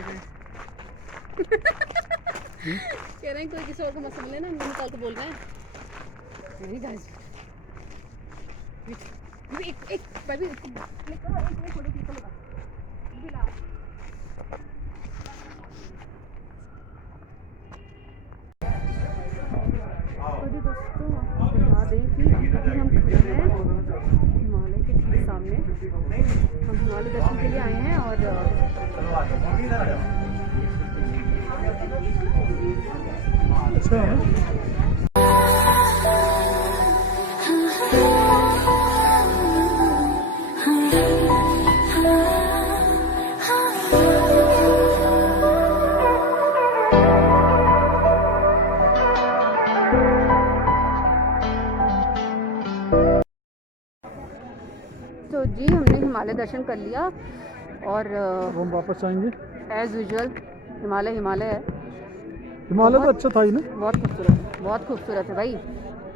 रहे हैं। कह रहे हैं कोई किसी और को मत समझ लेना, हम निकाल के बोल रहे हैं। नहीं गाइस, एक भाई एक फोटो क्लिक करो भी ला। तो जी दोस्तों, आपको बता दें कि अभी हम खड़े हैं हिमालय के ठीक सामने। हम हिमालय दर्शन के लिए आए हैं और अच्छा तो जी हमने हिमालय दर्शन कर लिया और हम वापस आएंगे। एज़ यूजुअल हिमालय है। हिमालय तो अच्छा था ही ना, बहुत खूबसूरत है भाई।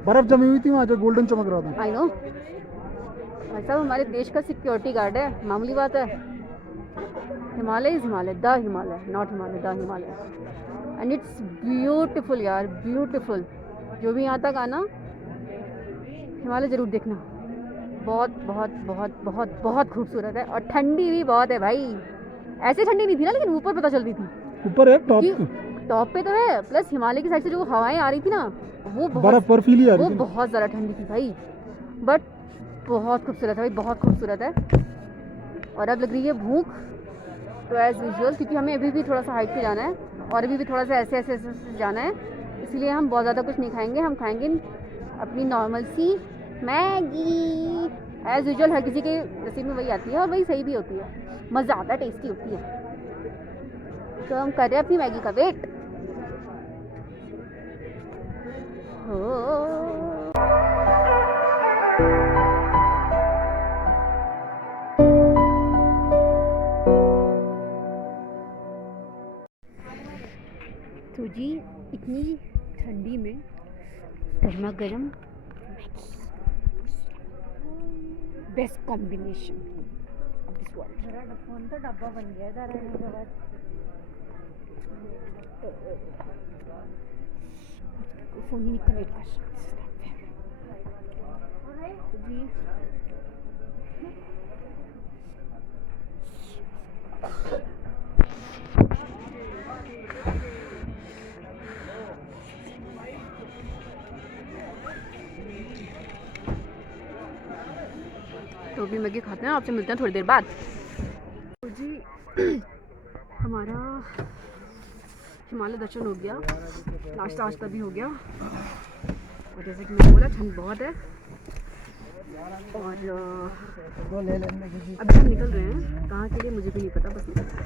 बर्फ जमी हुई थी वहाँ जो गोल्डन चमक रहा था। आई नो भाई साहब, हमारे देश का सिक्योरिटी गार्ड है, मामूली बात है। Himalaya is Himalaya, the Himalaya, not Himalaya, the Himalaya. And it's beautiful यार, ब्यूटीफुल। जो भी यहाँ तक आना, हिमालय ज़रूर देखना। बहुत बहुत बहुत बहुत बहुत खूबसूरत है और ठंडी भी बहुत है भाई। ऐसे ठंडी नहीं थी ना, लेकिन ऊपर पता चलती थी। ऊपर है टॉप पे तो है, प्लस हिमालय की साइड से जो हवाएं आ रही थी ना, वो बर्फ बर्फीली आ रही थी। बहुत ज़्यादा ठंडी थी भाई, बट बहुत खूबसूरत है भाई, बहुत खूबसूरत है। और अब लग रही है भूख, तो एज़ यूजुअल क्योंकि हमें अभी भी थोड़ा सा हाइट पे जाना है और अभी भी थोड़ा सा ऐसे जाना है, इसलिए हम बहुत ज़्यादा कुछ नहीं खाएंगे। हम खाएंगे अपनी नॉर्मल सी मैगी। एज़ यूजुअल हर किसी के नसीब में वही आती है और वही सही भी होती है, मज़ा आता है, टेस्टी होती है। तो हम कर रहे हैं अपनी मैगी का वेट। तो जी इतनी ठंडी में गर्मा गर्म best combination of this world. मेरा फोन तो डब्बा बन गया इधर आने के बाद। फोन ही नहीं कनेक्ट कर सकते जी। तो भी मैगी खाते हैं, आपसे मिलते हैं थोड़ी देर बाद। तो जी हमारा हिमालय दर्शन हो गया, नाश्ता भी हो गया और जैसे कि मैंने बोला ठंड बहुत है और अभी हम निकल रहे हैं। कहाँ के लिए मुझे भी नहीं पता, बस निकल रहे हैं।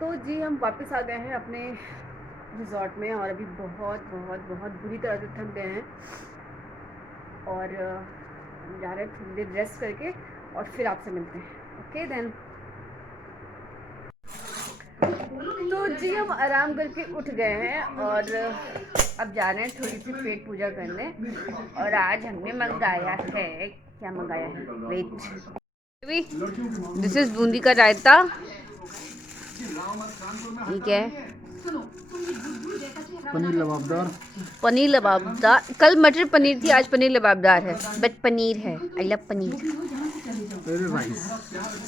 तो जी हम वापस आ गए हैं अपने रिजॉर्ट में और अभी बहुत बहुत बहुत बुरी तरह से थक गए हैं और जा रहे हैं थोड़ी देर रेस्ट करके और फिर आपसे मिलते हैं। Okay then. तो जी हम आराम करके उठ गए हैं और अब जा रहे हैं थोड़ी सी पेट पूजा करने। और आज हमने मंगाया है, क्या मंगाया है, वेट, दिस इज बूंदी का रायता, ठीक है, पनीर लबाबदार। पनीर लबाबदार, कल मटर पनीर थी, आज पनीर लबाबदार है, बट पनीर है, I love paneer.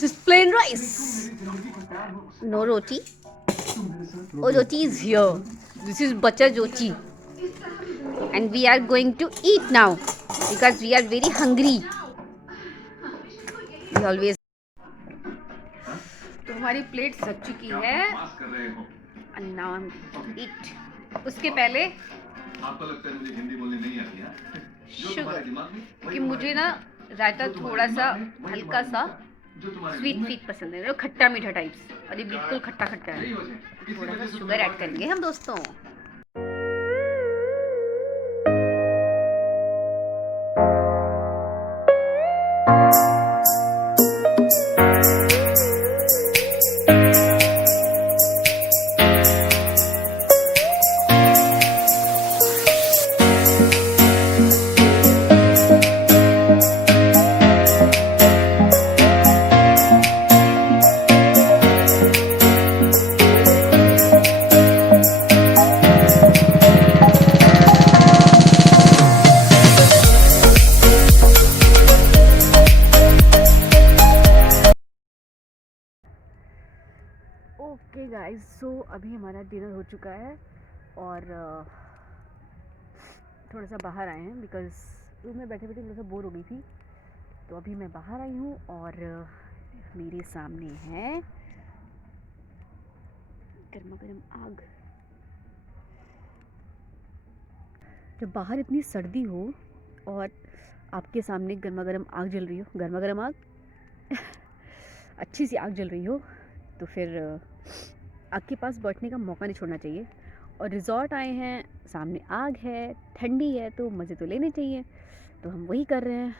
Just plain rice, no roti. Oh, roti is here. This is butter roti, and we are going to eat now because we are very hungry. We always. तो हमारी प्लेट सज चुकी है, and now I'm going to eat. उसके पहले आपको लगता है मुझे हिंदी बोलनी नहीं आती है? शुगर, क्योंकि मुझे ना रायता थोड़ा सा हल्का सा स्वीट पसंद है, खट्टा मीठा टाइप्स, और ये बिल्कुल खट्टा खट्टा है, थोड़ा सा शुगर ऐड करेंगे हम दोस्तों। ओके गाइस, सो अभी हमारा डिनर हो चुका है और थोड़ा सा बाहर आए हैं बिकॉज़ रूम में बैठे बैठे थोड़ा सा बोर हो गई थी, तो अभी मैं बाहर आई हूँ और मेरे सामने है गर्मा गर्म आग। जब बाहर इतनी सर्दी हो और आपके सामने गर्मा गर्म आग जल रही हो, गर्मा गर्म आग अच्छी सी आग जल रही हो, तो फिर आग के पास बैठने का मौका नहीं छोड़ना चाहिए। और रिज़ॉर्ट आए हैं, सामने आग है, ठंडी है, तो मज़े तो लेने चाहिए, तो हम वही कर रहे हैं।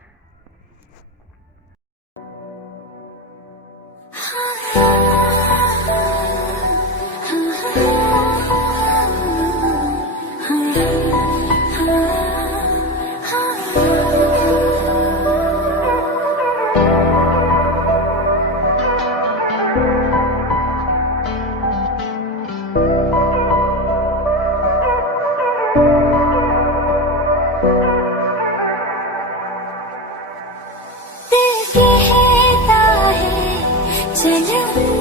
कहता है चलो